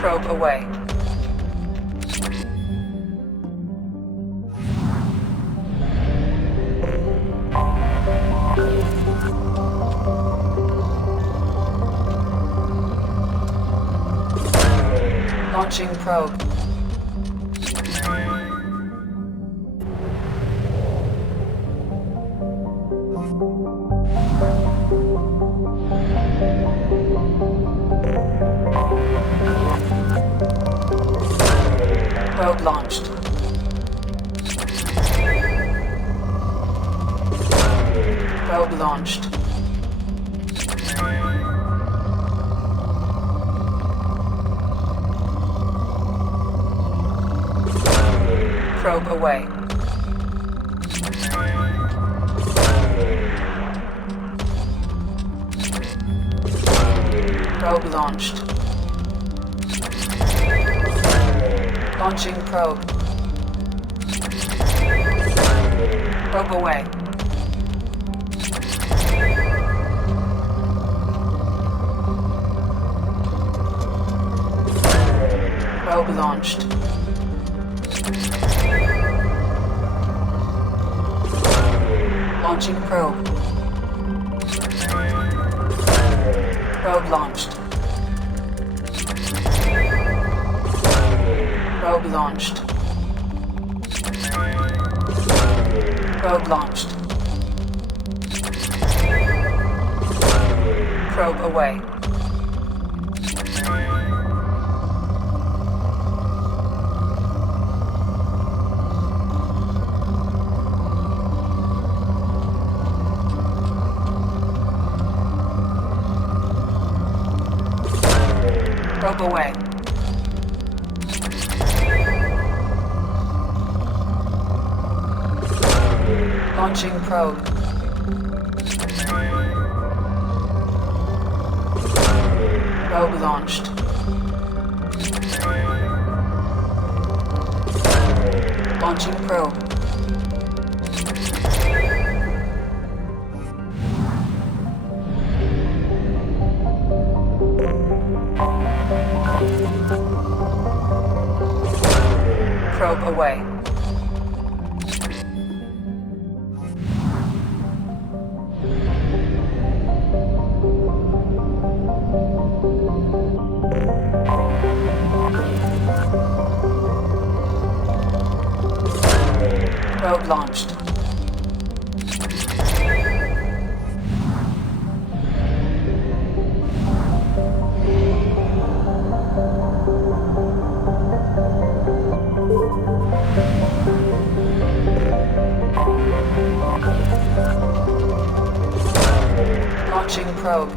Probe away. Launching probe. Probe launched. Probe launched. Probe away. Probe launched. Launching probe. Probe away. Probe launched. Launching probe. Probe launched. Probe launched. Probe launched. Probe away. Probe away. Launching probe. Probe launched. Launching probe. Probe away. Probe launched. Launching probe.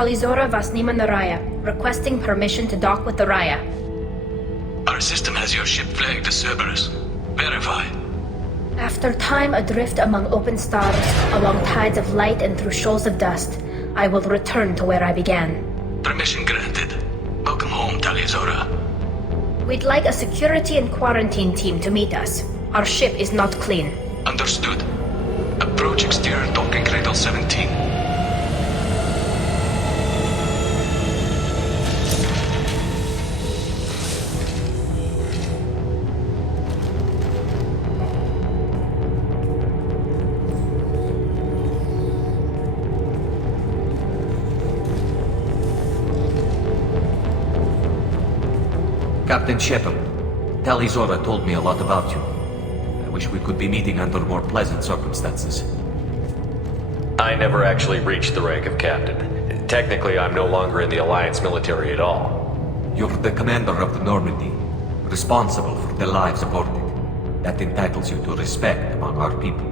Talizora Vasnima Naraya, requesting permission to dock with the Raya. Our system has your ship flagged as Cerberus. Verify. After time adrift among open stars, along tides of light and through shoals of dust, I will return to where I began. Permission granted. Welcome home, Talizora. We'd like a security and quarantine team to meet us. Our ship is not clean. Understood. Approach exterior docking cradle 17. Captain Shepard, Tali Zora told me a lot about you. I wish we could be meeting under more pleasant circumstances. I never actually reached the rank of captain. Technically, I'm no longer in the Alliance military at all. You're the commander of the Normandy, responsible for the lives aborted. That entitles you to respect among our people.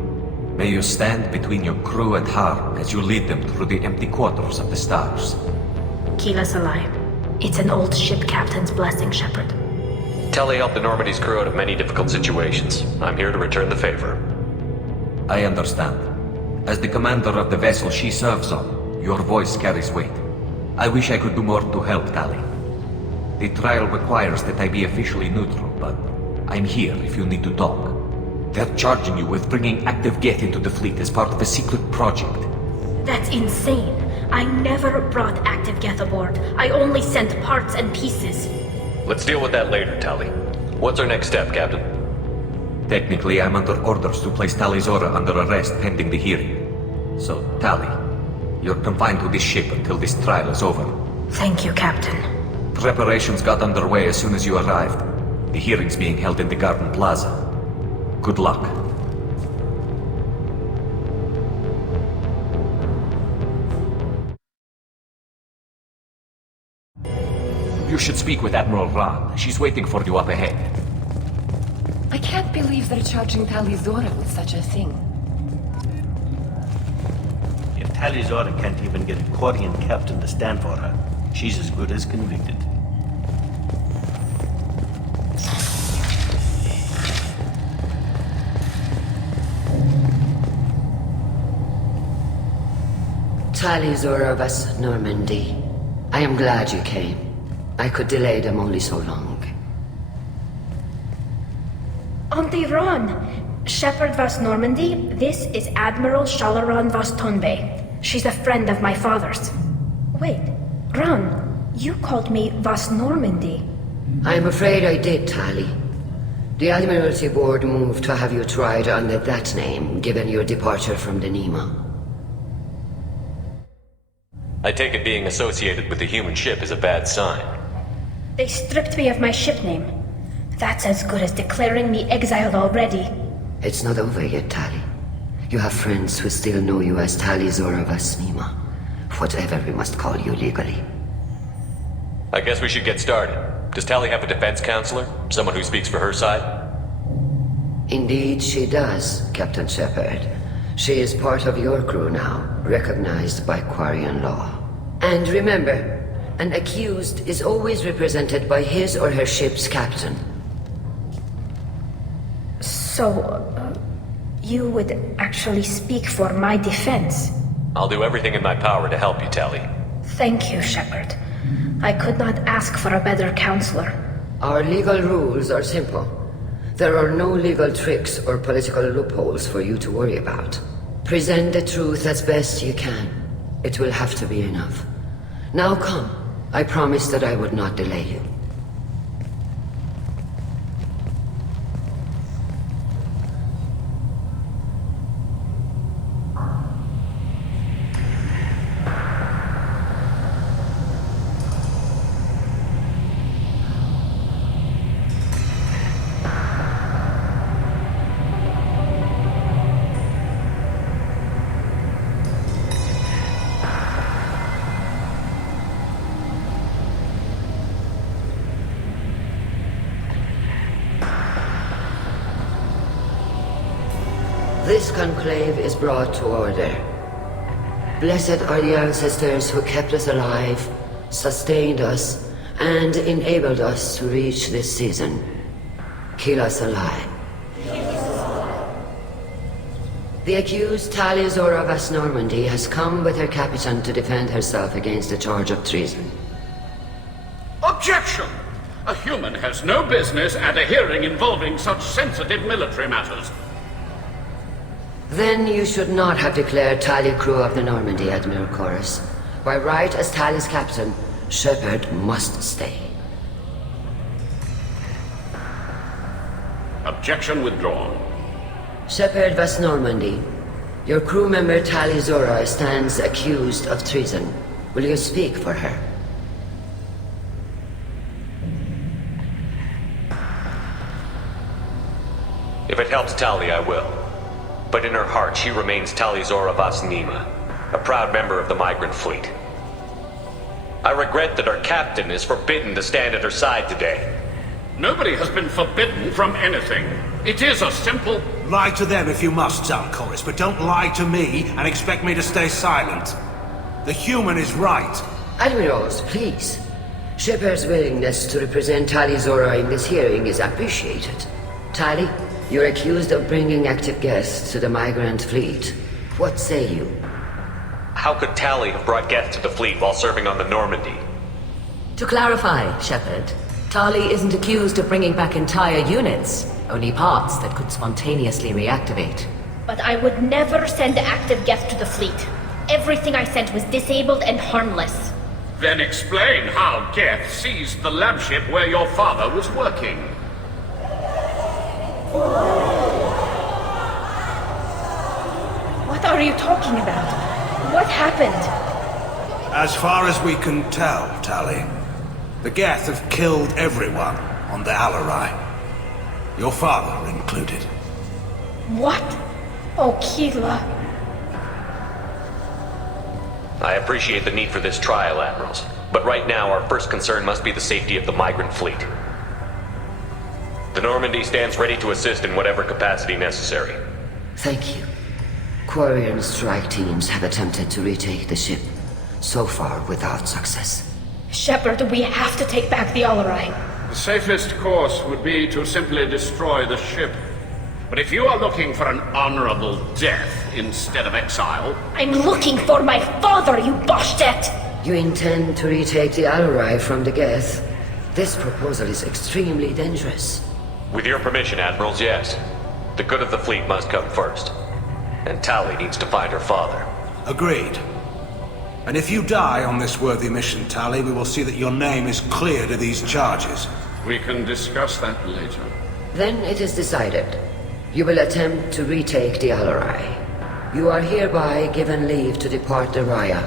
May you stand between your crew and harm as you lead them through the empty quarters of the stars. Keep us alive. It's an old ship captain's blessing, Shepard. Tali helped the Normandy's crew out of many difficult situations. I'm here to return the favor. I understand. As the commander of the vessel she serves on, your voice carries weight. I wish I could do more to help Tali. The trial requires that I be officially neutral, but I'm here if you need to talk. They're charging you with bringing active Geth into the fleet as part of a secret project. That's insane. I never brought active Geth aboard. I only sent parts and pieces. Let's deal with that later, Tali. What's our next step, Captain? Technically, I'm under orders to place Tali Zora under arrest pending the hearing. So, Tali, you're confined to this ship until this trial is over. Thank you, Captain. Preparations got underway as soon as you arrived. The hearing's being held in the Garden Plaza. Good luck. You should speak with Admiral Ran. She's waiting for you up ahead. I can't believe they're charging Tali Zora with such a thing. If Tali Zora can't even get a Quarian captain to stand for her, she's as good as convicted. Tali Zora of us, Normandy. I am glad you came. I could delay them only so long. Auntie Ron! Shepard vas Normandy, this is Admiral Shalaran vas Tonbe. She's a friend of my father's. Wait, Ron, you called me vas Normandy. I'm afraid I did, Tali. The Admiralty Board moved to have you tried under that name, given your departure from the Nema. I take it being associated with the human ship is a bad sign. They stripped me of my ship name. That's as good as declaring me exiled already. It's not over yet, Tali. You have friends who still know you as Tali Zora vas Nema. Whatever we must call you legally. I guess we should get started. Does Tali have a defense counselor? Someone who speaks for her side? Indeed she does, Captain Shepard. She is part of your crew now, recognized by Quarian law. And remember, an accused is always represented by his or her ship's captain. So, you would actually speak for my defense? I'll do everything in my power to help you, Tali. Thank you, Shepard. I could not ask for a better counselor. Our legal rules are simple. There are no legal tricks or political loopholes for you to worry about. Present the truth as best you can. It will have to be enough. Now come. I promised that I would not delay you. This conclave is brought to order. Blessed are the ancestors who kept us alive, sustained us, and enabled us to reach this season. Keep us alive. The accused Tali Zora vas Normandy has come with her captain to defend herself against a charge of treason. Objection! A human has no business at a hearing involving such sensitive military matters. Then you should not have declared Tali crew of the Normandy, Admiral Chorus. By right as Tali's captain, Shepard must stay. Objection withdrawn. Shepard was Normandy. Your crew member Tali Zora stands accused of treason. Will you speak for her? If it helps Tali, I will. But in her heart, she remains Tali Zora Vas Nima, a proud member of the migrant fleet. I regret that our captain is forbidden to stand at her side today. Nobody has been forbidden from anything. It is a simple... Lie to them if you must, Zalcoris, but don't lie to me and expect me to stay silent. The human is right. Admirals, please. Shepard's willingness to represent Tali Zora in this hearing is appreciated. Tali, you're accused of bringing active guests to the migrant fleet. What say you? How could Tali have brought guests to the fleet while serving on the Normandy? To clarify, Shepard, Tali isn't accused of bringing back entire units, only parts that could spontaneously reactivate. But I would never send active guests to the fleet. Everything I sent was disabled and harmless. Then explain how Geth seized the lab ship where your father was working. What are you talking about? What happened? As far as we can tell, Tali, the Geth have killed everyone on the Alarai. Your father included. What? Oh, Keela. I appreciate the need for this trial, Admirals. But right now, our first concern must be the safety of the migrant fleet. The Normandy stands ready to assist in whatever capacity necessary. Thank you. Quarian strike teams have attempted to retake the ship, so far without success. Shepard, we have to take back the Alarai. The safest course would be to simply destroy the ship. But if you are looking for an honorable death instead of exile... I'm looking for my father, you Boshtet! You intend to retake the Alarai from the Geth? This proposal is extremely dangerous. With your permission, Admirals, yes. The good of the fleet must come first. And Tali needs to find her father. Agreed. And if you die on this worthy mission, Tali, we will see that your name is cleared of these charges. We can discuss that later. Then it is decided. You will attempt to retake the Alarai. You are hereby given leave to depart the Raya.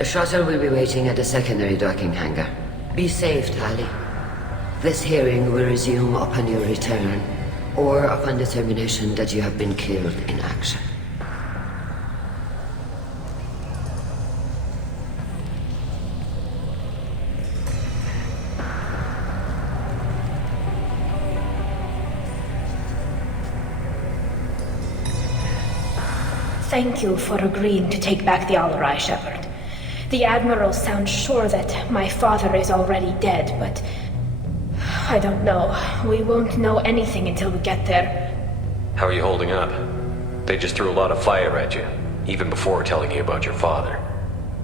A shuttle will be waiting at the secondary docking hangar. Be safe, Tali. This hearing will resume upon your return, or upon determination that you have been killed in action. Thank you for agreeing to take back the Alarai, Shepard. The Admiral sounds sure that my father is already dead, but... I don't know. We won't know anything until we get there. How are you holding up? They just threw a lot of fire at you, even before telling you about your father.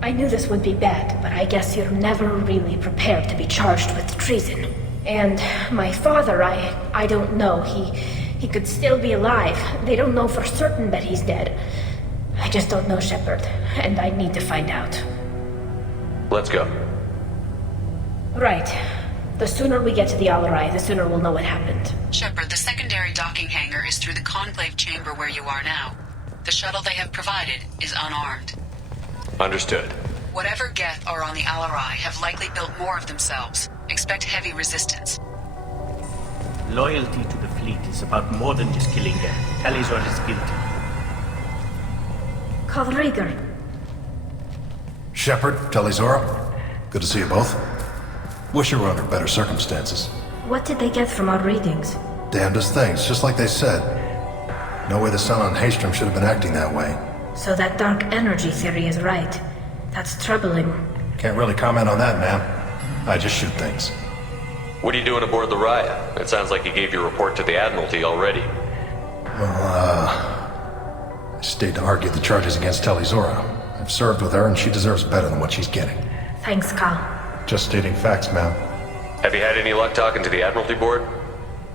I knew this would be bad, but I guess you're never really prepared to be charged with treason. And my father, I don't know. He could still be alive. They don't know for certain that he's dead. I just don't know, Shepard, and I need to find out. Let's go. Right. The sooner we get to the Alarai, the sooner we'll know what happened. Shepard, the secondary docking hangar is through the conclave chamber where you are now. The shuttle they have provided is unarmed. Understood. Whatever Geth are on the Alarai have likely built more of themselves. Expect heavy resistance. Loyalty to the fleet is about more than just killing Geth. Talizor is guilty. Kalrieger. Shepard, Talizora, good to see you both. Wish you were under better circumstances. What did they get from our readings? Damnedest things, just like they said. No way the sun on Haystrom should have been acting that way. So that dark energy theory is right. That's troubling. Can't really comment on that, ma'am. I just shoot things. What are you doing aboard the Raya? It sounds like you gave your report to the Admiralty already. Well, I stayed to argue the charges against Talizora. I've served with her and she deserves better than what she's getting. Thanks, Kal. Just stating facts, ma'am. Have you had any luck talking to the Admiralty board?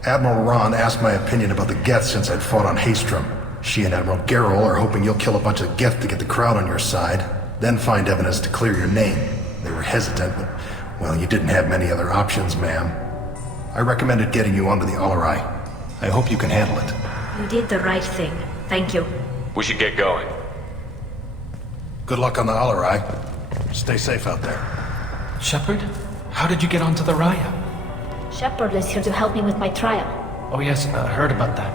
Admiral Ron asked my opinion about the Geth since I'd fought on Haystrom. She and Admiral Garrel are hoping you'll kill a bunch of Geth to get the crowd on your side, then find evidence to clear your name. They were hesitant, but, well, you didn't have many other options, ma'am. I recommended getting you onto the Alarai. I hope you can handle it. You did the right thing. Thank you. We should get going. Good luck on the Alarai. Stay safe out there. Shepard? How did you get onto the Raya? Shepard is here to help me with my trial. Oh yes, heard about that.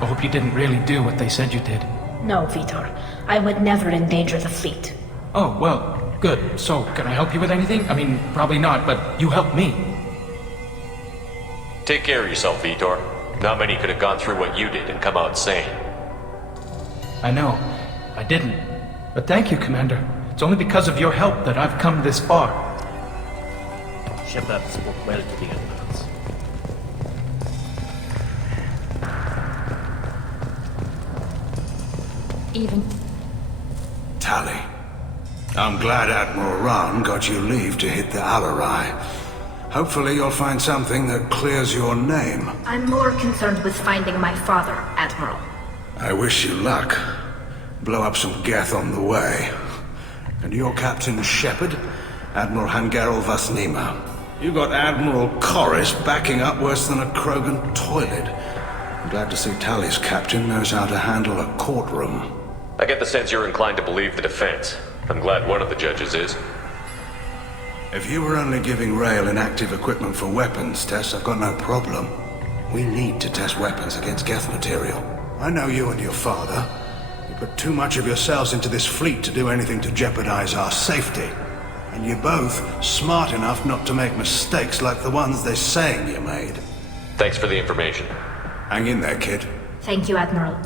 I hope you didn't really do what they said you did. No, Vitor. I would never endanger the fleet. Oh, well, good. So, can I help you with anything? I mean, probably not, but you helped me. Take care of yourself, Vitor. Not many could have gone through what you did and come out sane. I know. I didn't. But thank you, Commander. It's only because of your help that I've come this far. Shepard spoke well to the admirals. Even. Tali. I'm glad Admiral Ron got you leave to hit the Alarai. Hopefully you'll find something that clears your name. I'm more concerned with finding my father, Admiral. I wish you luck. Blow up some Geth on the way. And your Captain Shepard, Admiral Hangarel Vasnima. You got Admiral Corris backing up worse than a Krogan toilet. I'm glad to see Tali's captain knows how to handle a courtroom. I get the sense you're inclined to believe the defense. I'm glad one of the judges is. If you were only giving Rail inactive equipment for weapons tests, I've got no problem. We need to test weapons against Geth material. I know you and your father. You put too much of yourselves into this fleet to do anything to jeopardize our safety. And you're both smart enough not to make mistakes like the ones they're saying you made. Thanks for the information. Hang in there, kid. Thank you, Admiral.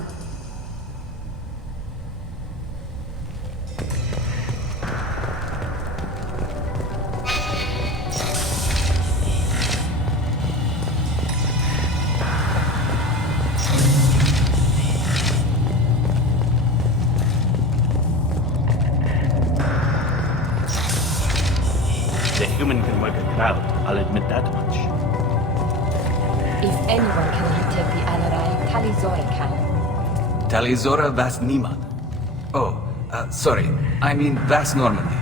The human can work a crowd, I'll admit that much. If anyone can retake the Alarai, Tali Zora can. Tali Zora Vas Nima. Oh, sorry. I mean Vas Normandy.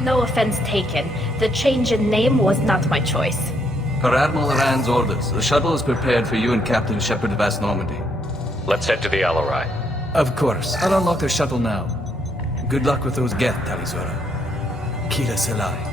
No offense taken. The change in name was not my choice. Per Admiral Rand's orders, the shuttle is prepared for you and Captain Shepard Vas Normandy. Let's head to the Alarai. Of course. I'll unlock the shuttle now. Good luck with those Geth, Tali Zora. Kila Selai.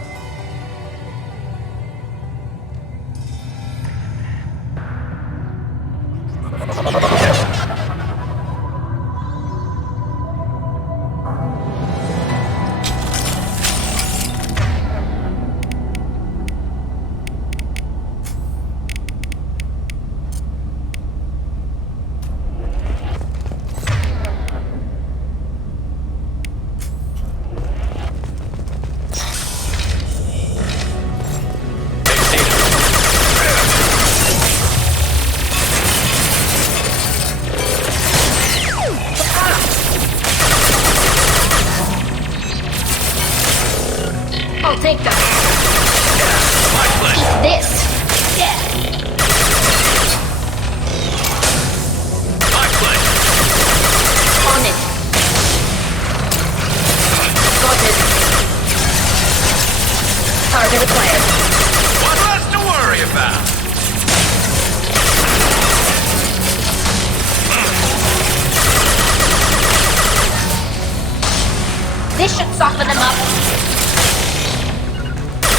I'll take them. Eat this. On it. Got it. Target acquired. What less to worry about? This should soften them up.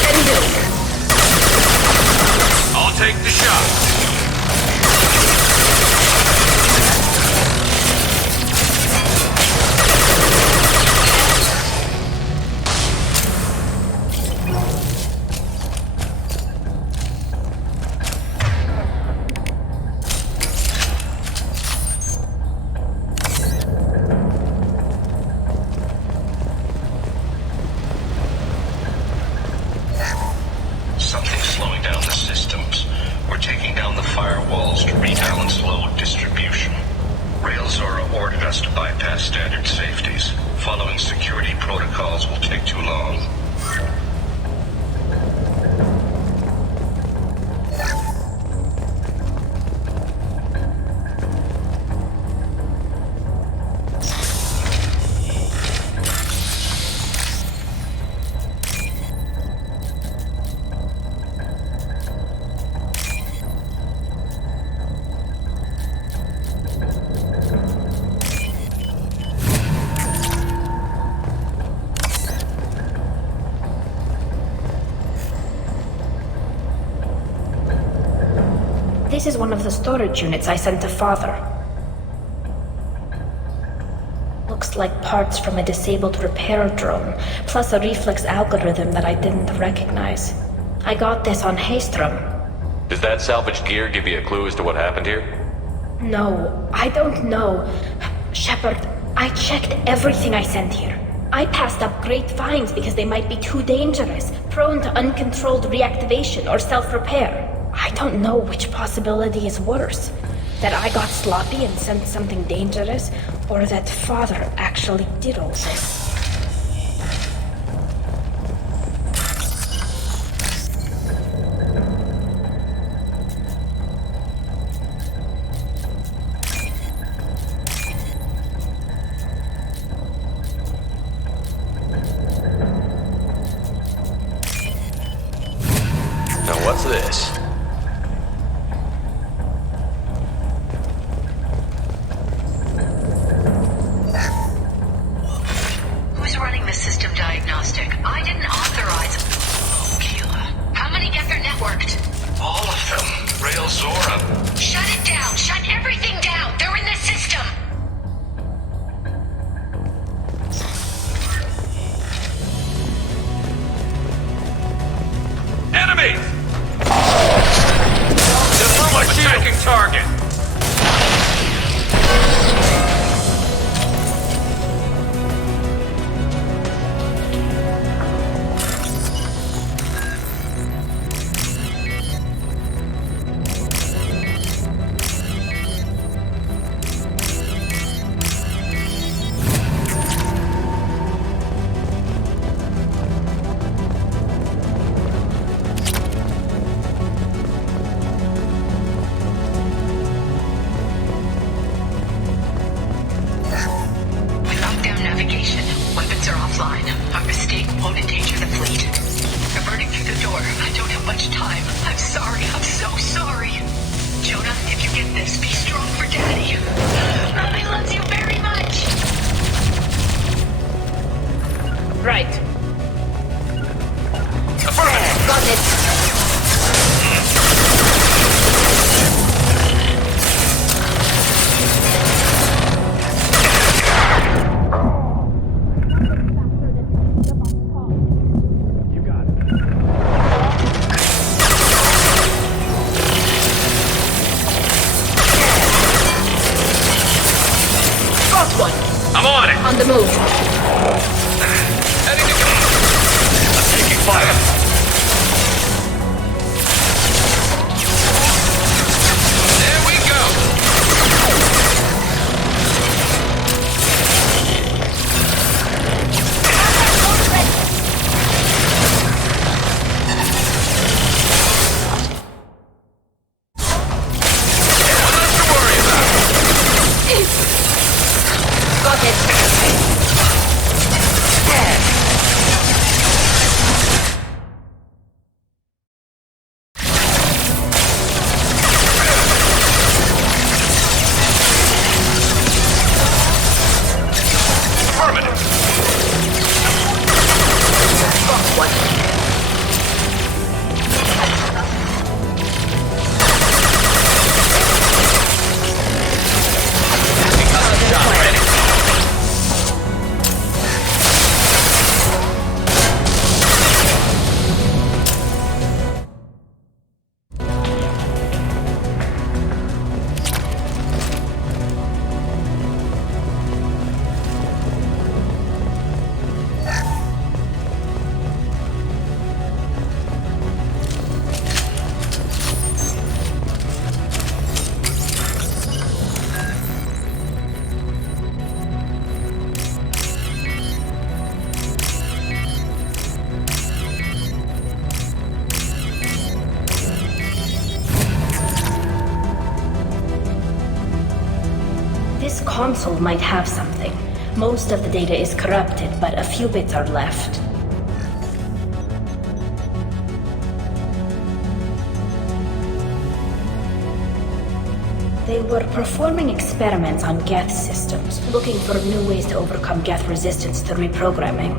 Can do. I'll take the shot. Something's slowing down the systems. We're taking down the firewalls to rebalance load distribution. Railzora ordered us to bypass standard safeties. Following security protocols will take too long. This is one of the storage units I sent to Father. Looks like parts from a disabled repair drone, plus a reflex algorithm that I didn't recognize. I got this on Haystrom. Does that salvaged gear give you a clue as to what happened here? No, I don't know. Shepard, I checked everything I sent here. I passed up great finds because they might be too dangerous, prone to uncontrolled reactivation or self-repair. I don't know which possibility is worse. That I got sloppy and sent something dangerous, or that Father actually did all this. Now what's this? This console might have something. Most of the data is corrupted, but a few bits are left. They were performing experiments on Geth systems, looking for new ways to overcome Geth resistance to reprogramming.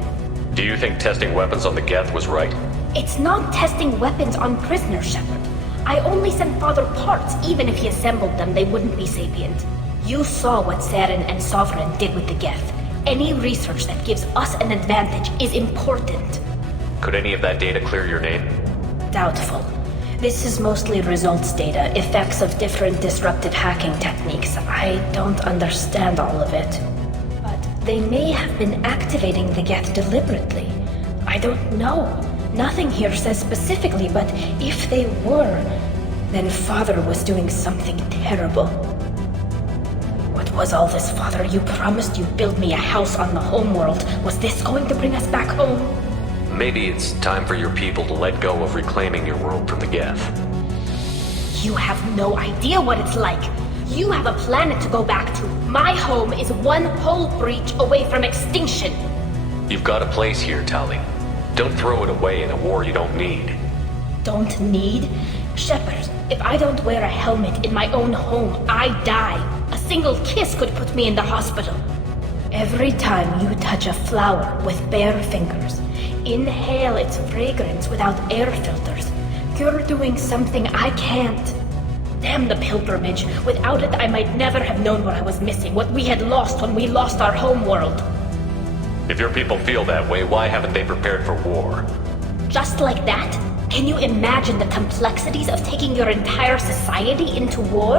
Do you think testing weapons on the Geth was right? It's not testing weapons on prisoners, Shepard. I only sent Father parts. Even if he assembled them, they wouldn't be sapient. You saw what Saren and Sovereign did with the Geth. Any research that gives us an advantage is important. Could any of that data clear your name? Doubtful. This is mostly results data, effects of different disruptive hacking techniques. I don't understand all of it. But they may have been activating the Geth deliberately. I don't know. Nothing here says specifically, but if they were, then Father was doing something terrible. What was all this, Father? You promised you'd build me a house on the homeworld. Was this going to bring us back home? Maybe it's time for your people to let go of reclaiming your world from the Geth. You have no idea what it's like. You have a planet to go back to. My home is one hull breach away from extinction. You've got a place here, Tali. Don't throw it away in a war you don't need. Don't need? Shepard, if I don't wear a helmet in my own home, I die. A single kiss could put me in the hospital. Every time you touch a flower with bare fingers, inhale its fragrance without air filters, you're doing something I can't. Damn the pilgrimage. Without it, I might never have known what I was missing, what we had lost when we lost our homeworld. If your people feel that way, why haven't they prepared for war? Just like that? Can you imagine the complexities of taking your entire society into war?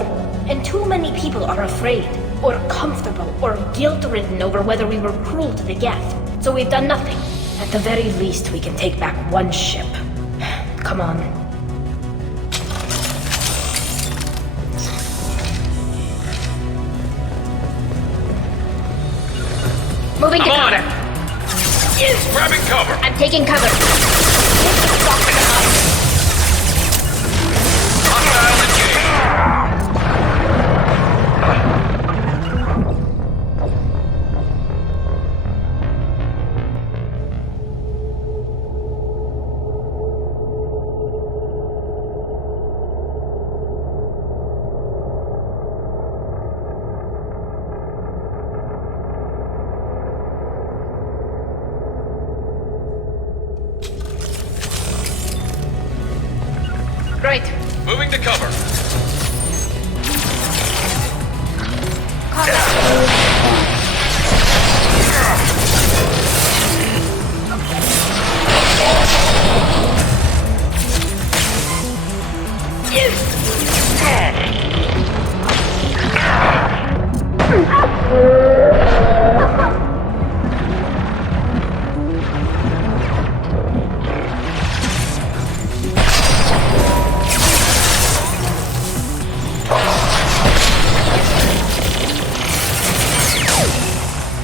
And too many people are afraid, or comfortable, or guilt-ridden over whether we were cruel to the Geth. So we've done nothing. At the very least, we can take back one ship. Come on. Moving to cover. Grabbing cover. I'm taking cover. Right. Moving to cover.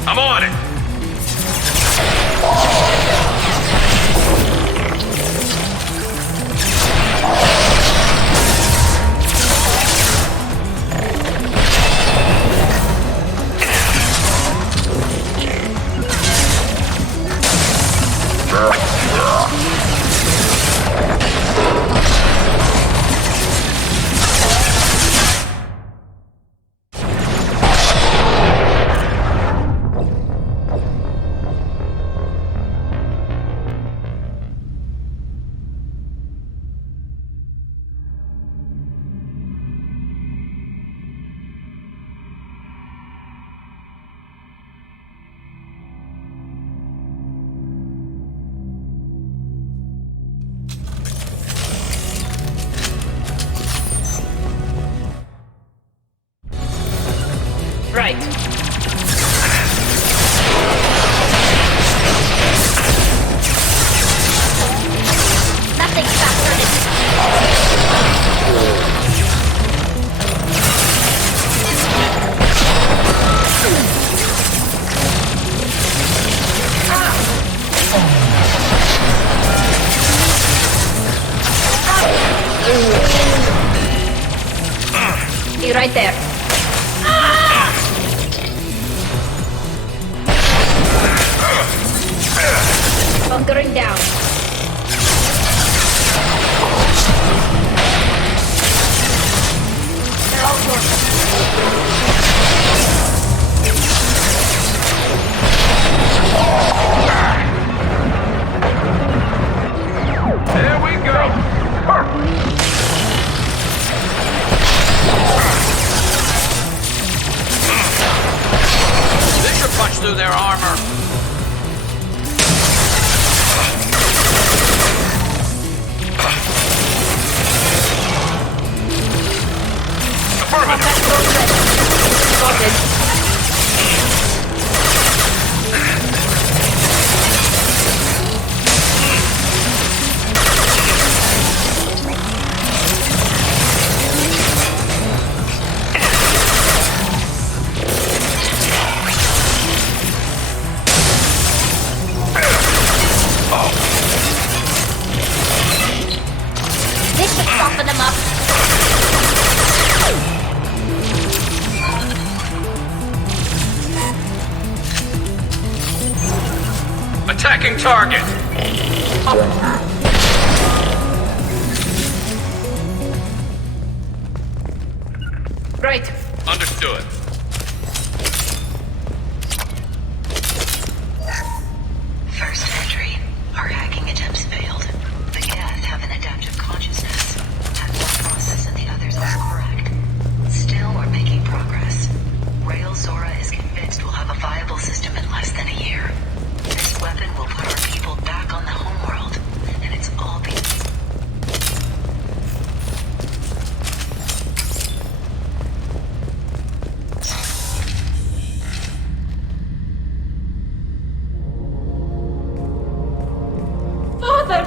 I'm on it. Right. Nothing faster than... Be right there. Bunkering down. They're all yours. There we go. through their armor. Spotted. This should soften them up. Attacking target! Right. Understood. First entry. Our hacking attempts failed. The Geth have an adaptive consciousness. Have one process and the others are correct. Still, we're making progress. Rail Zora is convinced we'll have a viable system in less than a year. This weapon will put our people back on the homeworld, and it's all being... Father!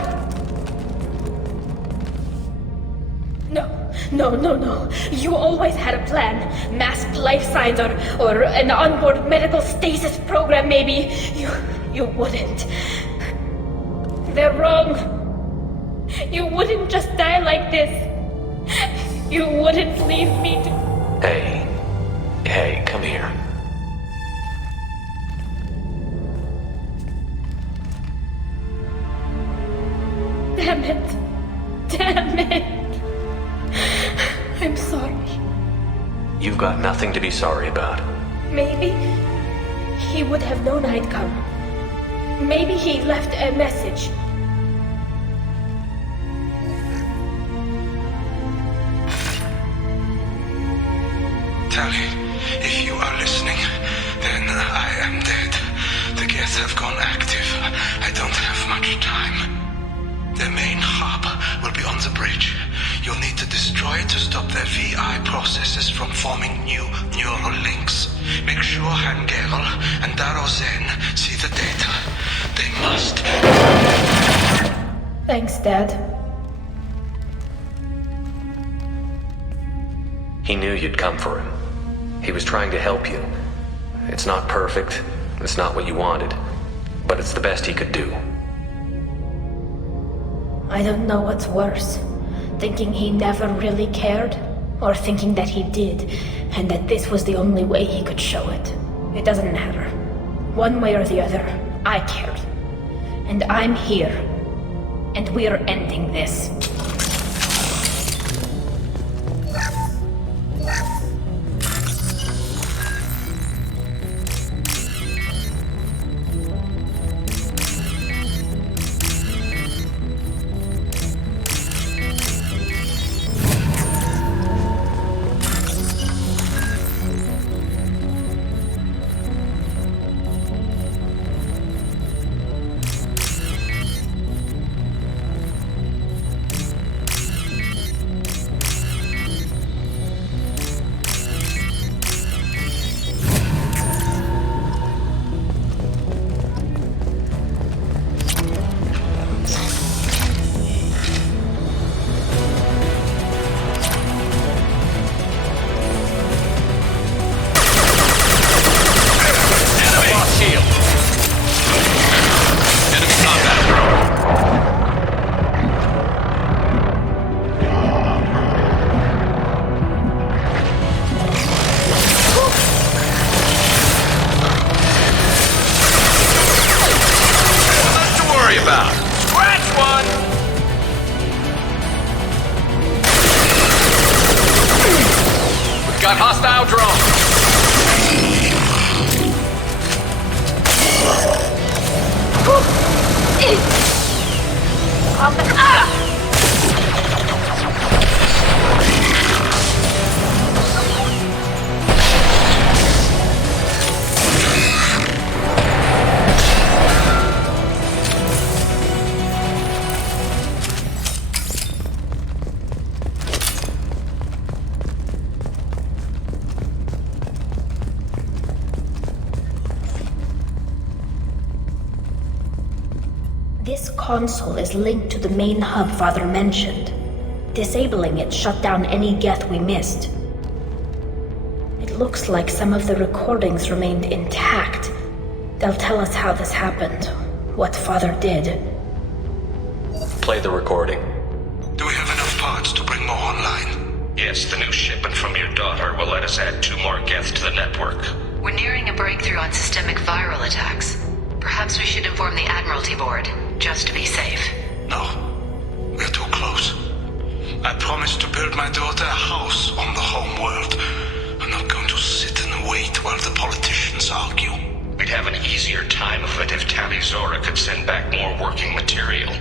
No. You always had a plan. Masked life signs or an onboard medical stasis program, maybe. You wouldn't. They're wrong. You wouldn't just die like this. You wouldn't leave me to... Hey, come here. Damn it. I'm sorry. You've got nothing to be sorry about. Maybe he would have known I'd come. Maybe he left a message. Tali, if you are listening, then I am dead. The Geth have gone active. I don't have much time. Their main hub will be on the bridge. You'll need to destroy it to stop their VI processes from forming new neural links. Make sure Hangerl and Darozen see the data. They must. Thanks, Dad. He knew you'd come for him. He was trying to help you. It's not perfect. It's not what you wanted. But it's the best he could do. I don't know what's worse. Thinking he never really cared, or thinking that he did, and that this was the only way he could show it. It doesn't matter. One way or the other, I cared. And I'm here. And we're ending this. This console is linked to the main hub Father mentioned. Disabling it shut down any Geth we missed. It looks like some of the recordings remained intact. They'll tell us how this happened, what Father did. Play the recording. Do we have enough parts to bring more online? Yes, the new shipment from your daughter will let us add 2 more Geth to the network. We're nearing a breakthrough on systemic viral attacks. Perhaps we should inform the Admiralty Board, just to be safe. No. We're too close. I promised to build my daughter a house on the home world. I'm not going to sit and wait while the politicians argue. We'd have an easier time of it if Tali Zora could send back more working material.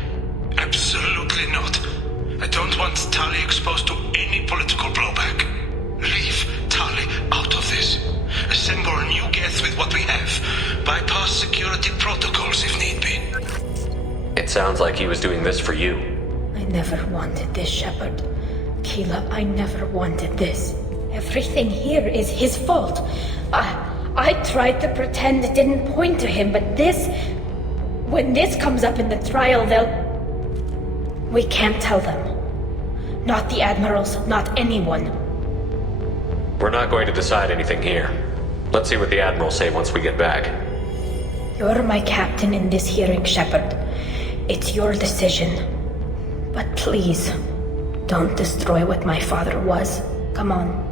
Absolutely not. I don't want Tali exposed to any political blowback. Leave Tali out of this. Assemble a new Geth with what we have. Bypass security protocols if need be. It sounds like he was doing this for you. I never wanted this, Shepard. Keela, I never wanted this. Everything here is his fault. I tried to pretend it didn't point to him, but this... When this comes up in the trial, they'll... We can't tell them. Not the Admirals, not anyone. We're not going to decide anything here. Let's see what the Admirals say once we get back. You're my captain in this hearing, Shepard. It's your decision. But please, don't destroy what my father was. Come on.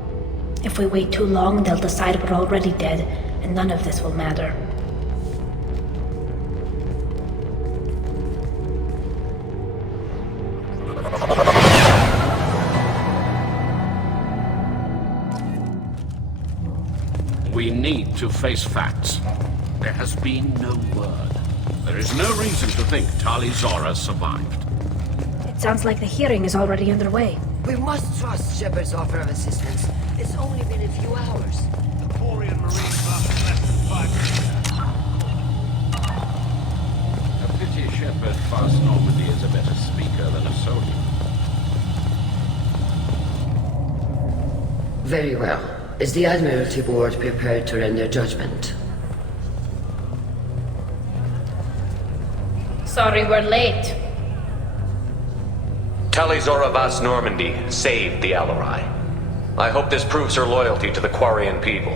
If we wait too long, they'll decide we're already dead, and none of this will matter. We need to face facts. There has been no word. There is no reason to think Tali Zora survived. It sounds like the hearing is already underway. We must trust Shepard's offer of assistance. It's only been a few hours. The Porian Marines lasted less than 5 minutes. A pity Shepard past Normandy is a better speaker than a soldier. Very well. Is the Admiralty Board prepared to render judgment? Sorry we're late. Tali Zora Vas Normandy saved the Alarai. I hope this proves her loyalty to the Quarian people.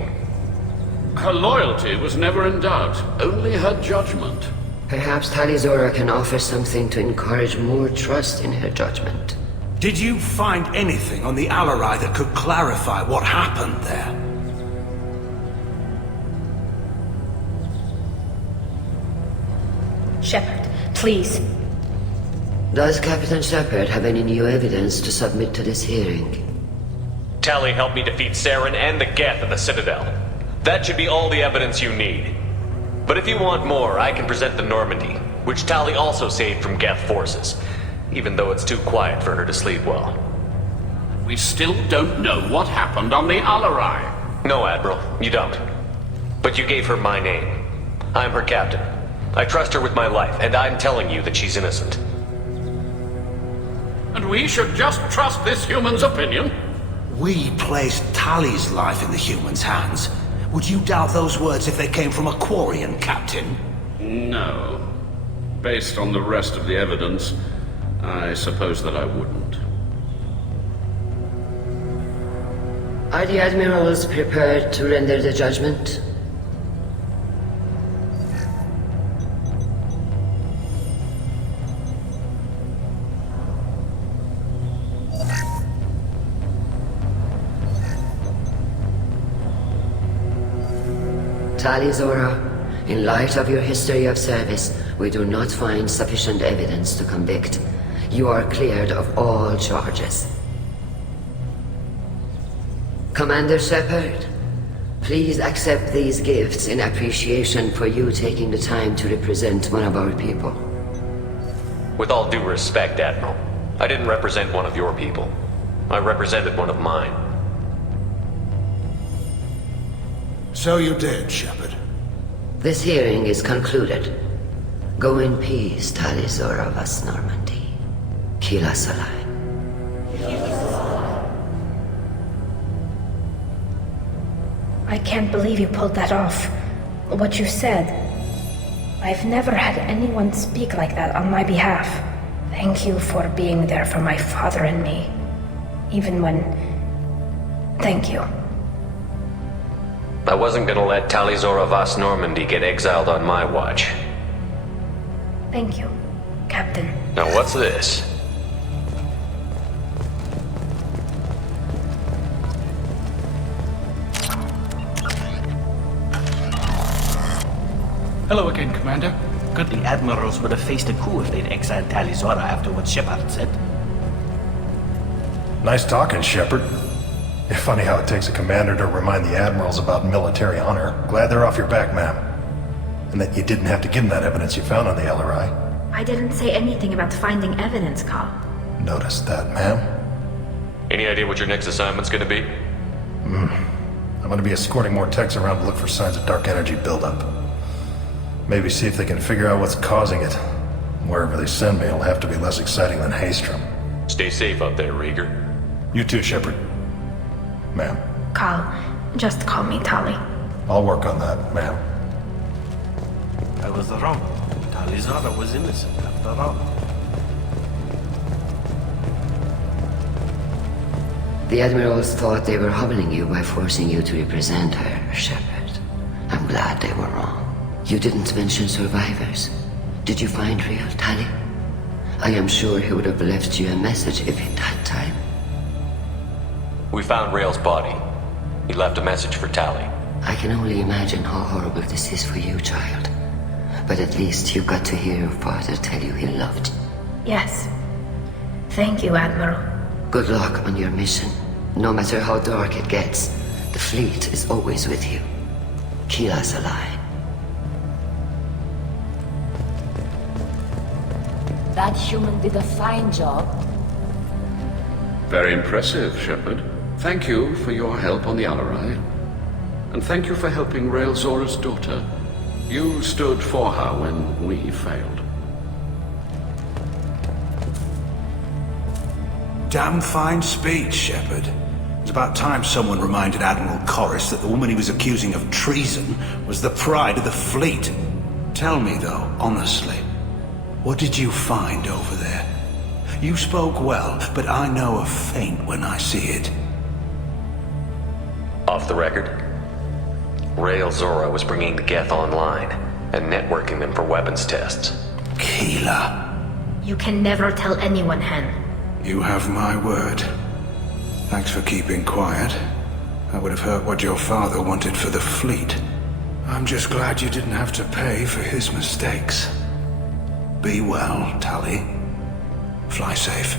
Her loyalty was never in doubt, only her judgment. Perhaps Tali Zora can offer something to encourage more trust in her judgment. Did you find anything on the Alarai that could clarify what happened there? Shepard, please. Does Captain Shepard have any new evidence to submit to this hearing? Tali helped me defeat Saren and the Geth at the Citadel. That should be all the evidence you need. But if you want more, I can present the Normandy, which Tali also saved from Geth forces, even though it's too quiet for her to sleep well. We still don't know what happened on the Alarai. No, Admiral, you don't. But you gave her my name. I'm her captain. I trust her with my life, and I'm telling you that she's innocent. And we should just trust this human's opinion? We placed Tali's life in the human's hands. Would you doubt those words if they came from a Quarian captain? No. Based on the rest of the evidence, I suppose that I wouldn't. Are the Admirals prepared to render the judgment? Tali Zora, in light of your history of service, we do not find sufficient evidence to convict. You are cleared of all charges. Commander Shepard, please accept these gifts in appreciation for you taking the time to represent one of our people. With all due respect, Admiral, I didn't represent one of your people. I represented one of mine. So you did, Shepard. This hearing is concluded. Go in peace, Tali Zora Vas Normandy. Kila Salai. I can't believe you pulled that off. What you said. I've never had anyone speak like that on my behalf. Thank you for being there for my father and me. Even when... Thank you. I wasn't gonna let Tali Zora Vas Normandy get exiled on my watch. Thank you, Captain. Now what's this? Hello again, Commander. Good, the admirals would have faced a coup if they'd exiled Tali Zora after what Shepard said. Nice talking, Shepard. It's funny how it takes a commander to remind the admirals about military honor. Glad they're off your back, ma'am. And that you didn't have to give them that evidence you found on the LRI. I didn't say anything about finding evidence, Carl. Noticed that, ma'am. Any idea what your next assignment's gonna be? I'm gonna be escorting more techs around to look for signs of dark energy buildup. Maybe see if they can figure out what's causing it. Wherever they send me, it'll have to be less exciting than Haystrom. Stay safe out there, Rieger. You too, Shepard. Ma'am. Carl, just call me Tali. I'll work on that, ma'am. I was wrong. Tali Zora was innocent after all. The admirals thought they were humbling you by forcing you to represent her, Shepard. I'm glad they were wrong. You didn't mention survivors. Did you find real Tali? I am sure he would have left you a message if he'd had time. We found Rail's body. He left a message for Tali. I can only imagine how horrible this is for you, child. But at least you got to hear your father tell you he loved you. Yes. Thank you, Admiral. Good luck on your mission. No matter how dark it gets, the fleet is always with you. Keep us alive. That human did a fine job. Very impressive, Shepard. Thank you for your help on the LRI. And thank you for helping Rail Zora's daughter. You stood for her when we failed. Damn fine speech, Shepard. It's about time someone reminded Admiral Corris that the woman he was accusing of treason was the pride of the fleet. Tell me, though, honestly, what did you find over there? You spoke well, but I know a feint when I see it. Off the record, Rail Zora was bringing the Geth online and networking them for weapons tests. Keela. You can never tell anyone, Hen. You have my word. Thanks for keeping quiet. I would have heard what your father wanted for the fleet. I'm just glad you didn't have to pay for his mistakes. Be well, Tali. Fly safe.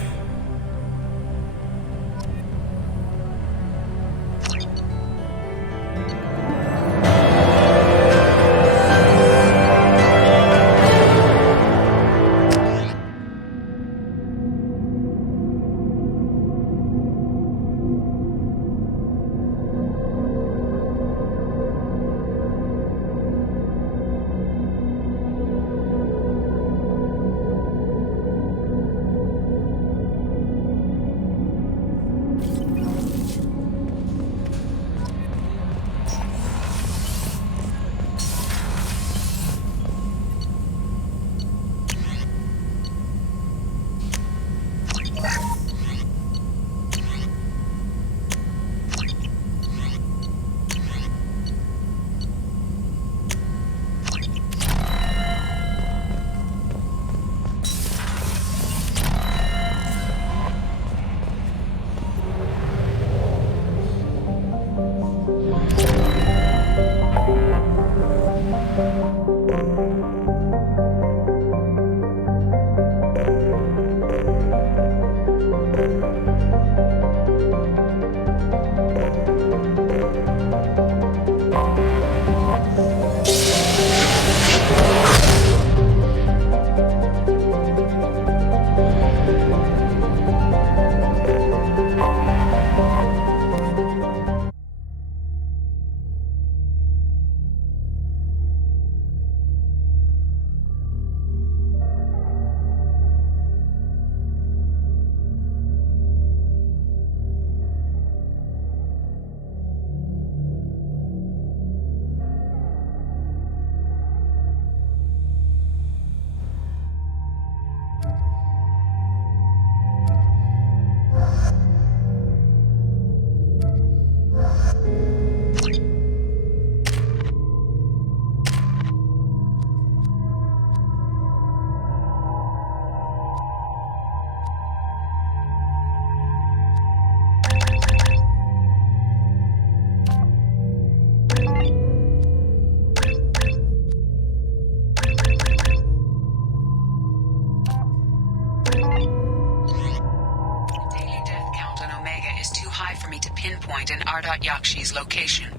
find an Ardat Yakshi's location.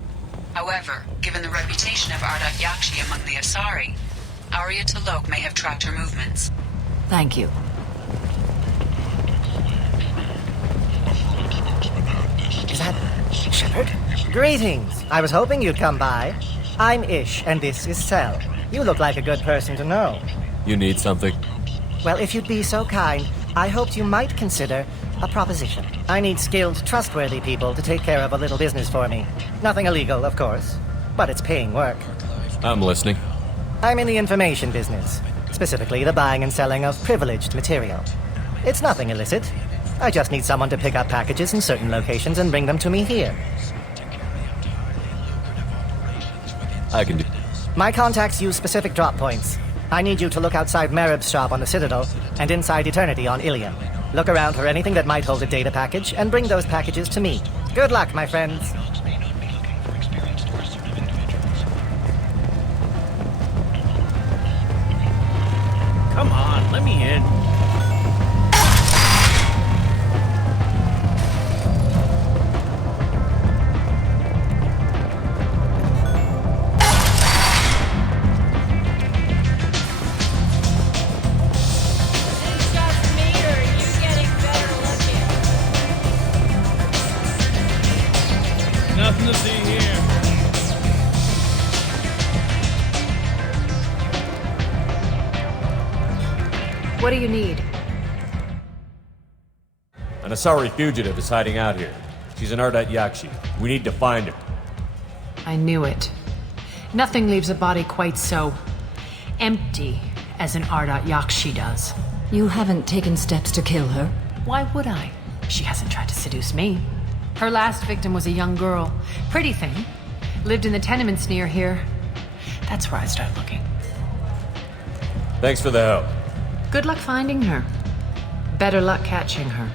However, given the reputation of Ardat Yakshi among the Asari, Arya T'Loak may have tracked her movements. Thank you. Is that Shepard? Greetings. I was hoping you'd come by. I'm Ish, and this is Sel. You look like a good person to know. You need something? Well, if you'd be so kind, I hoped you might consider a proposition. I need skilled, trustworthy people to take care of a little business for me. Nothing illegal, of course, but it's paying work. I'm listening. I'm in the information business, specifically the buying and selling of privileged material. It's nothing illicit. I just need someone to pick up packages in certain locations and bring them to me here. I can do. My contacts use specific drop points. I need you to look outside Merib's shop on the Citadel and inside Eternity on Ilium. Look around for anything that might hold a data package and bring those packages to me. Good luck, my friends. Come on, let me in. Nothing to see here. What do you need? An Asari fugitive is hiding out here. She's an Ardat Yakshi. We need to find her. I knew it. Nothing leaves a body quite so empty as an Ardat Yakshi does. You haven't taken steps to kill her? Why would I? She hasn't tried to seduce me. Her last victim was a young girl. Pretty thing. Lived in the tenements near here. That's where I start looking. Thanks for the help. Good luck finding her. Better luck catching her.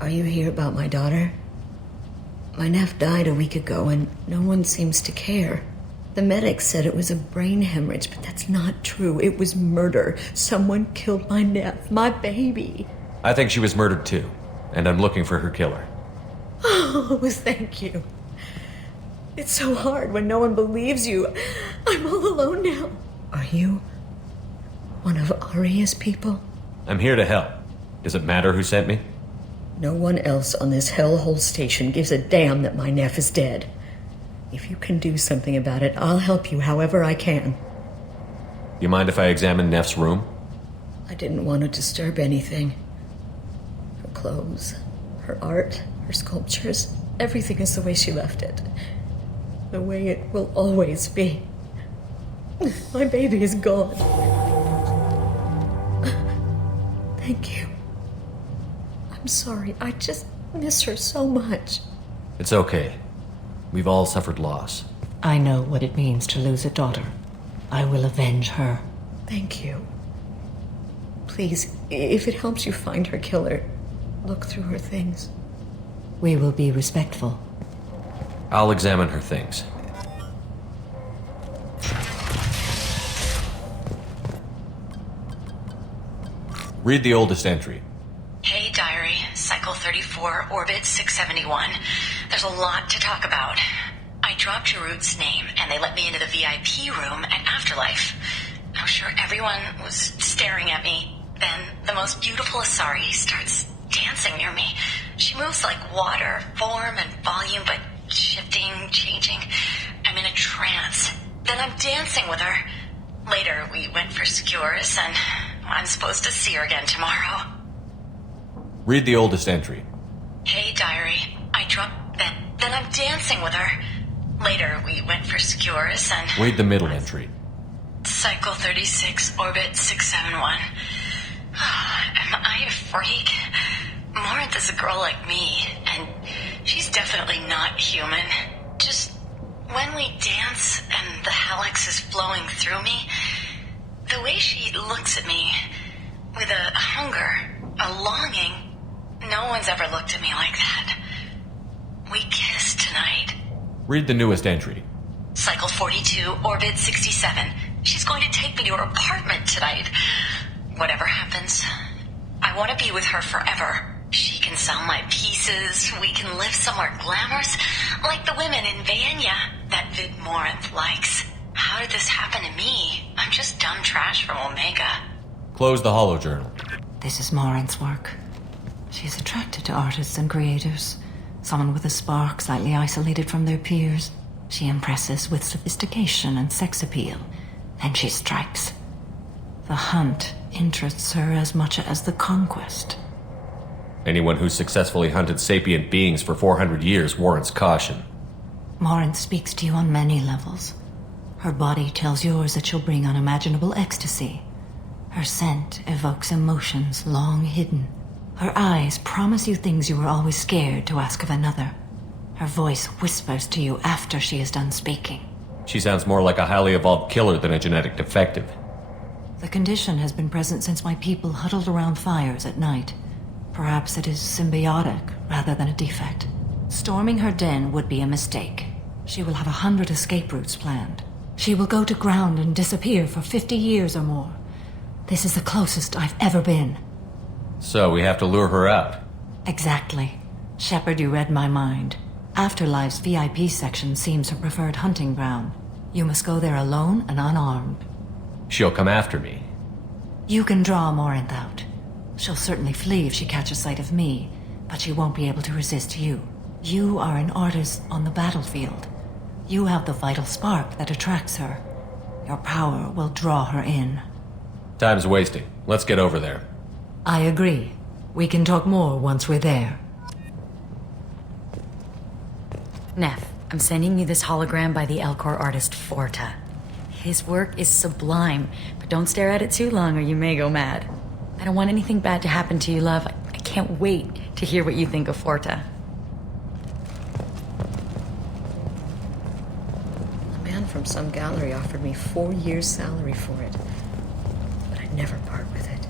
Are you here about my daughter? My nephew died a week ago and no one seems to care. The medics said it was a brain hemorrhage, but that's not true. It was murder. Someone killed my nephew, my baby. I think she was murdered too, and I'm looking for her killer. Oh, thank you. It's so hard when no one believes you. I'm all alone now. Are you one of Arya's people? I'm here to help. Does it matter who sent me? No one else on this hellhole station gives a damn that my nephew is dead. If you can do something about it, I'll help you however I can. You mind if I examine Neff's room? I didn't want to disturb anything. Her clothes, her art, her sculptures, everything is the way she left it. The way it will always be. My baby is gone. Thank you. I'm sorry, I just miss her so much. It's okay. We've all suffered loss. I know what it means to lose a daughter. I will avenge her. Thank you. Please, if it helps you find her killer, look through her things. We will be respectful. I'll examine her things. Read the oldest entry. Hey, Diary. Cycle 34, Orbit 671. There's a lot to talk about. I dropped your root's name, and they let me into the VIP room at Afterlife. I'm sure everyone was staring at me. Then the most beautiful Asari starts dancing near me. She moves like water, form and volume, but shifting, changing. I'm in a trance. Then I'm dancing with her. Later, we went for skewers, and I'm supposed to see her again tomorrow. Read the oldest entry. Hey, diary. I dropped that. Then I'm dancing with her. Later, we went for skewers, and... Read the middle entry. Cycle 36, orbit 671. Am I a freak? Morinth is a girl like me, and she's definitely not human. Just when we dance and the helix is flowing through me, the way she looks at me with a hunger, a longing, no one's ever looked at me like that. We kissed tonight. Read the newest entry. Cycle 42, orbit 67. She's going to take me to her apartment tonight. Whatever happens, I want to be with her forever. She can sell my pieces. We can live somewhere glamorous, like the women in Vanya that Vid Morinth likes. How did this happen to me? I'm just dumb trash from Omega. Close the holo journal. This is Morinth's work. She's attracted to artists and creators. Someone with a spark, slightly isolated from their peers. She impresses with sophistication and sex appeal. Then she strikes. The hunt interests her as much as the conquest. Anyone who's successfully hunted sapient beings for 400 years warrants caution. Morinth speaks to you on many levels. Her body tells yours that she'll bring unimaginable ecstasy. Her scent evokes emotions long hidden. Her eyes promise you things you were always scared to ask of another. Her voice whispers to you after she is done speaking. She sounds more like a highly evolved killer than a genetic defective. The condition has been present since my people huddled around fires at night. Perhaps it is symbiotic rather than a defect. Storming her den would be a mistake. She will have 100 escape routes planned. She will go to ground and disappear for 50 years or more. This is the closest I've ever been. So we have to lure her out. Exactly. Shepard, you read my mind. Afterlife's VIP section seems her preferred hunting ground. You must go there alone and unarmed. She'll come after me. You can draw Morinth out. She'll certainly flee if she catches sight of me, but she won't be able to resist you. You are an artist on the battlefield. You have the vital spark that attracts her. Your power will draw her in. Time's wasting. Let's get over there. I agree. We can talk more once we're there. Neff, I'm sending you this hologram by the Elcor artist Forta. His work is sublime, but don't stare at it too long or you may go mad. I don't want anything bad to happen to you, love. I can't wait to hear what you think of Forta. A man from some gallery offered me 4 years' salary for it, but I'd never part with it.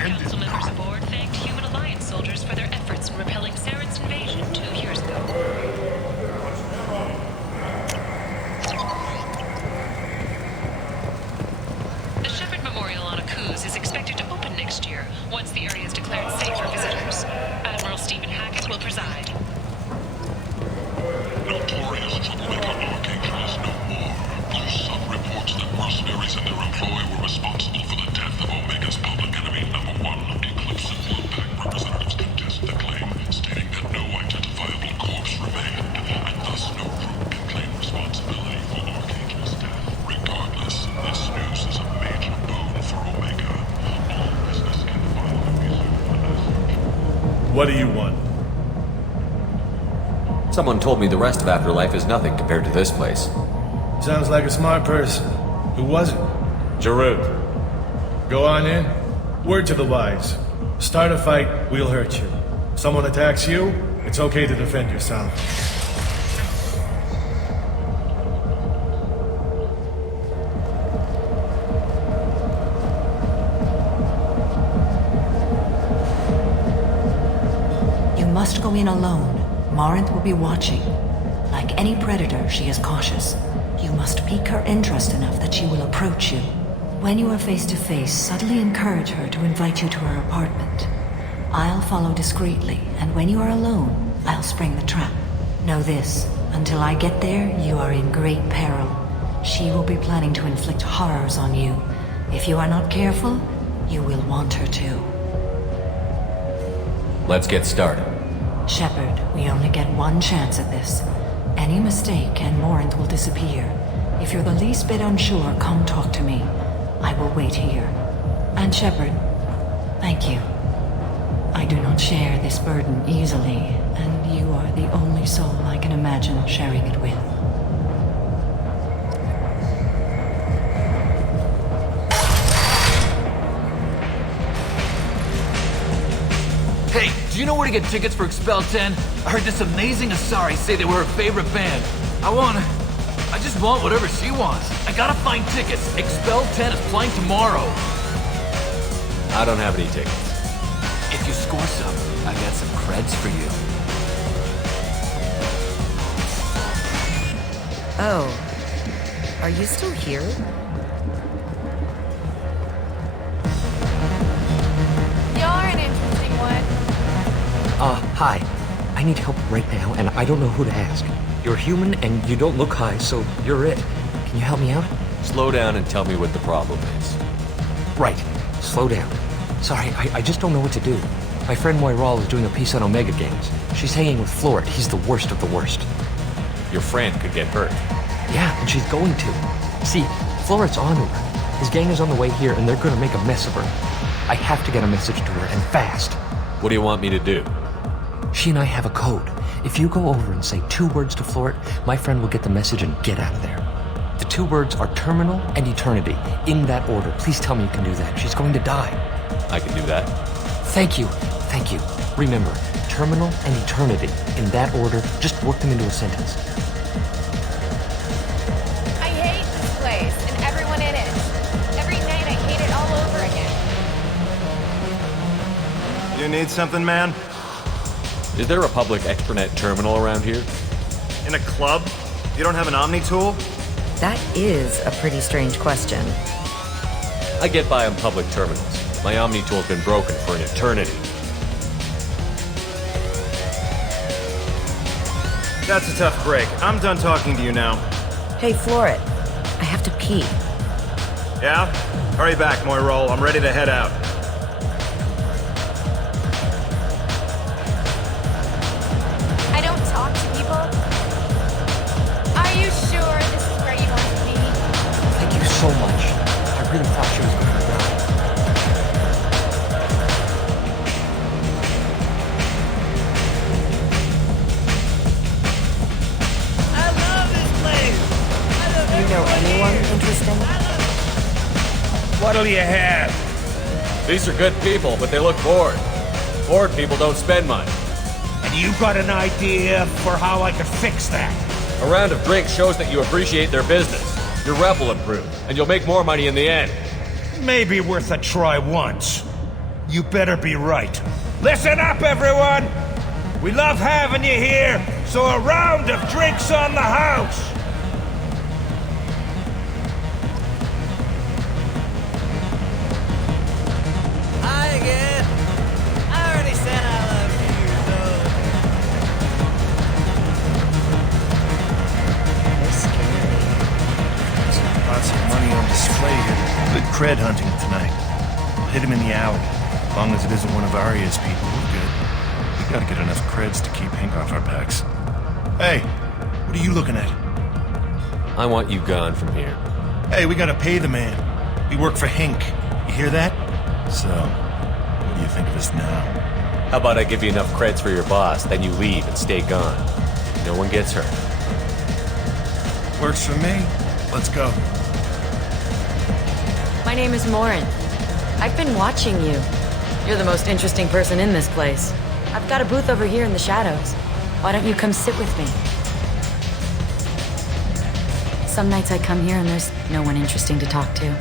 Council members aboard thanked Human Alliance soldiers for their efforts in repelling Saren's invasion 2 years ago. The Shepard Memorial on Akuz is expected to open next year, once the area is declared safe for visitors. Admiral Stephen Hackett will preside. Notorious troublemaker Archangel is no more. Blue Sun reports that mercenaries and their employ were responsible for the death of Omega's public enemy #1. Eclipse and Bloodpack representatives contest the claim, stating that no identifiable corpse remained, and thus no group can claim responsibility for Archangel's death. Regardless, this news is a major boon for Omega. All business can finally resume. What do you want? Someone told me the rest of Afterlife is nothing compared to this place. Sounds like a smart person. Who was it? Jarut. Go on in. Word to the wise. Start a fight, we'll hurt you. Someone attacks you, it's okay to defend yourself. You must go in alone. Morinth will be watching. Like any predator, she is cautious. You must pique her interest enough that she will approach you. When you are face to face, subtly encourage her to invite you to her apartment. I'll follow discreetly, and when you are alone, I'll spring the trap. Know this, until I get there, you are in great peril. She will be planning to inflict horrors on you. If you are not careful, you will want her to. Let's get started. Shepard, we only get one chance at this. Any mistake and Morinth will disappear. If you're the least bit unsure, come talk to me. I will wait here. And Shepard, thank you. I do not share this burden easily, and you are the only soul I can imagine sharing it with. Hey, do you know where to get tickets for Expel 10? I heard this amazing Asari say they were her favorite band. I just want whatever she wants. I gotta find tickets. Expel 10 is playing tomorrow. I don't have any tickets. If you score some, I got some creds for you. Oh. Are you still here? You're an interesting one. Hi. I need help right now, and I don't know who to ask. You're human, and you don't look high, so you're it. Can you help me out? Slow down and tell me what the problem is. Right. Slow down. Sorry, I just don't know what to do. My friend Moiral is doing a piece on Omega Games. She's hanging with Florid. He's the worst of the worst. Your friend could get hurt. Yeah, and she's going to. See, Florid's on to her. His gang is on the way here, and they're gonna make a mess of her. I have to get a message to her, and fast. What do you want me to do? She and I have a code. If you go over and say 2 words to Florid, my friend will get the message and get out of there. The 2 words are terminal and eternity. In that order. Please tell me you can do that. She's going to die. I can do that. Thank you. Thank you. Remember, terminal and eternity. In that order, just work them into a sentence. I hate this place and everyone in it. Every night I hate it all over again. You need something, man? Is there a public extranet terminal around here? In a club? You don't have an Omni tool? That is a pretty strange question. I get by on public terminals. My Omni tool's been broken for an eternity. That's a tough break. I'm done talking to you now. Hey, Florid. I have to pee. Yeah? Hurry back, Moiral. I'm ready to head out. I don't talk to people. Are you sure this is where you want to be? Thank you so much. I really thought she was going to die. I love this place. You know anyone interesting? What'll you have? These are good people, but they look bored. Bored people don't spend money. And you got an idea for how I could fix that? A round of drinks shows that you appreciate their business. Your rep will improve, and you'll make more money in the end. Maybe worth a try once. You better be right. Listen up, everyone! We love having you here, so a round of drinks on the house! Hi again. I already said I love you, Lots of money on display here. Good cred hunting tonight. We'll hit him in the alley. As long as it isn't one of Arya's people, we're good. We gotta get enough creds to keep Hank off our backs. Hey, what are you looking at? I want you gone from here. Hey, we gotta pay the man. We work for Hank. You hear that? So, what do you think of us now? How about I give you enough creds for your boss, then you leave and stay gone. No one gets hurt. Works for me. Let's go. My name is Morin. I've been watching you. You're the most interesting person in this place. I've got a booth over here in the shadows. Why don't you come sit with me? Some nights I come here and there's no one interesting to talk to.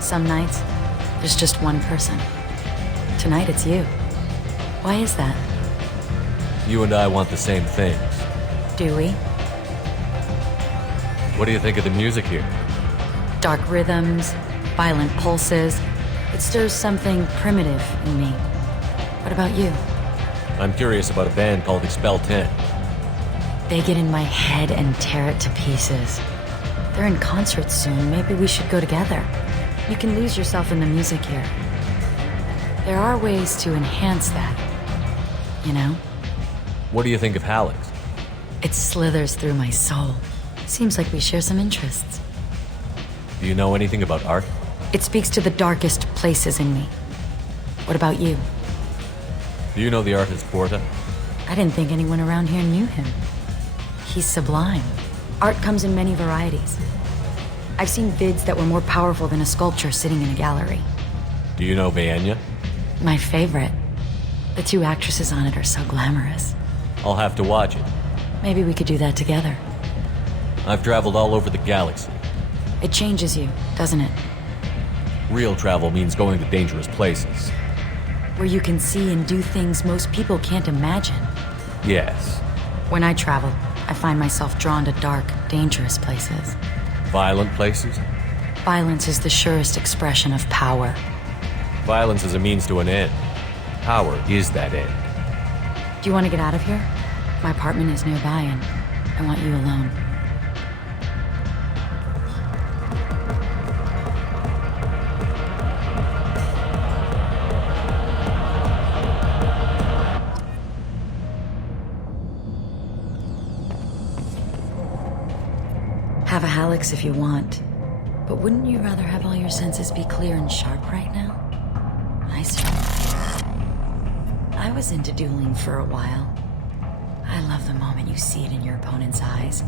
Some nights, there's just one person. Tonight it's you. Why is that? You and I want the same things. Do we? What do you think of the music here? Dark rhythms, violent pulses. It stirs something primitive in me. What about you? I'm curious about a band called Expel 10. They get in my head and tear it to pieces. They're in concert soon. Maybe we should go together. You can lose yourself in the music here. There are ways to enhance that, you know? What do you think of Hallex? It slithers through my soul. Seems like we share some interests. Do you know anything about art? It speaks to the darkest places in me. What about you? Do you know the artist Porta? I didn't think anyone around here knew him. He's sublime. Art comes in many varieties. I've seen vids that were more powerful than a sculpture sitting in a gallery. Do you know Vaenya? My favorite. The two actresses on it are so glamorous. I'll have to watch it. Maybe we could do that together. I've traveled all over the galaxy. It changes you, doesn't it? Real travel means going to dangerous places. Where you can see and do things most people can't imagine. Yes. When I travel, I find myself drawn to dark, dangerous places. Violent places? Violence is the surest expression of power. Violence is a means to an end. Power is that end. Do you want to get out of here? My apartment is nearby and I want you alone. Have a Hallex if you want, but wouldn't you rather have all your senses be clear and sharp right now? I certainly do. I was into dueling for a while. I love the moment you see it in your opponent's eyes.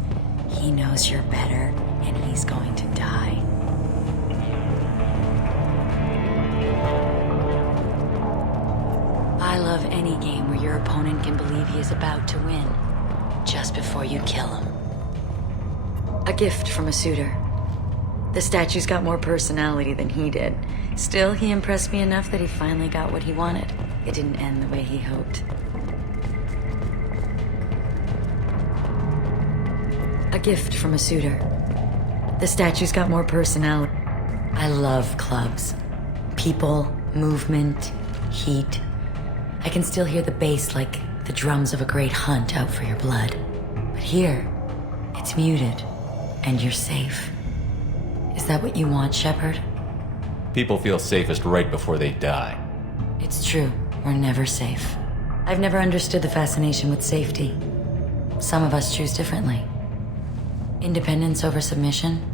He knows you're better, and he's going to die. I love any game where your opponent can believe he is about to win, just before you kill him. A gift from a suitor. The statue's got more personality than he did. Still, he impressed me enough that he finally got what he wanted. It didn't end the way he hoped. A gift from a suitor. The statue's got more personality. I love clubs. People, movement, heat. I can still hear the bass like the drums of a great hunt out for your blood. But here, it's muted. And you're safe. Is that what you want, Shepard? People feel safest right before they die. It's true. We're never safe. I've never understood the fascination with safety. Some of us choose differently. Independence over submission?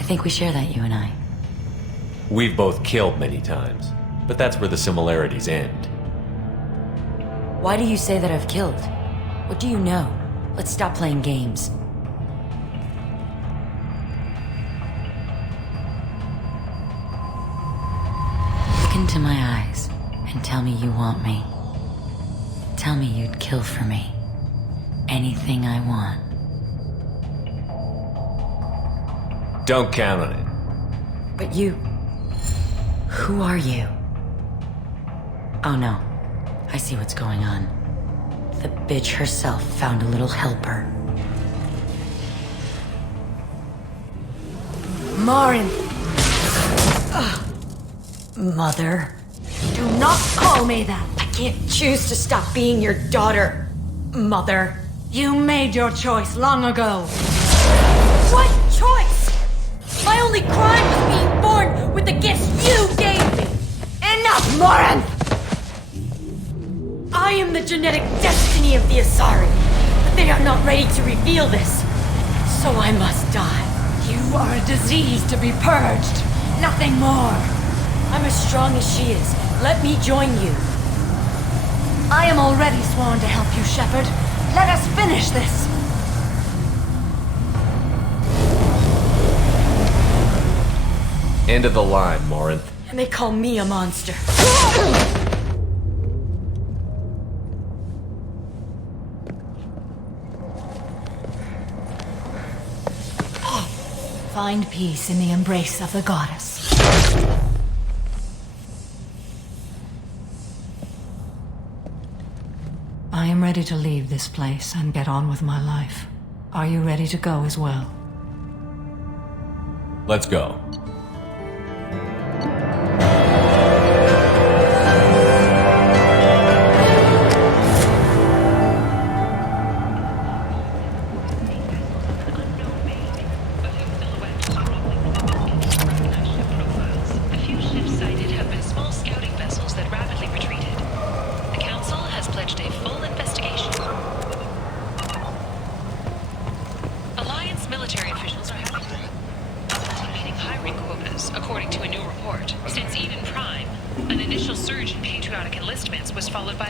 I think we share that, you and I. We've both killed many times, but that's where the similarities end. Why do you say that I've killed? What do you know? Let's stop playing games. Into my eyes and tell me you want me. Tell me you'd kill for me. Anything I want. Don't count on it. But you... Who are you? Oh no. I see what's going on. The bitch herself found a little helper. Marin! Mother. Do not call me that. I can't choose to stop being your daughter, Mother. You made your choice long ago. What choice? My only crime was being born with the gifts you gave me. Enough, Morin! I am the genetic destiny of the Asari, but they are not ready to reveal this. So I must die. You are a disease to be purged. Nothing more. I'm as strong as she is. Let me join you. I am already sworn to help you, Shepard. Let us finish this. End of the line, Morinth. And they call me a monster. Find peace in the embrace of the goddess. I am ready to leave this place and get on with my life. Are you ready to go as well? Let's go. support. Since Eden Prime, an initial surge in patriotic enlistments was followed by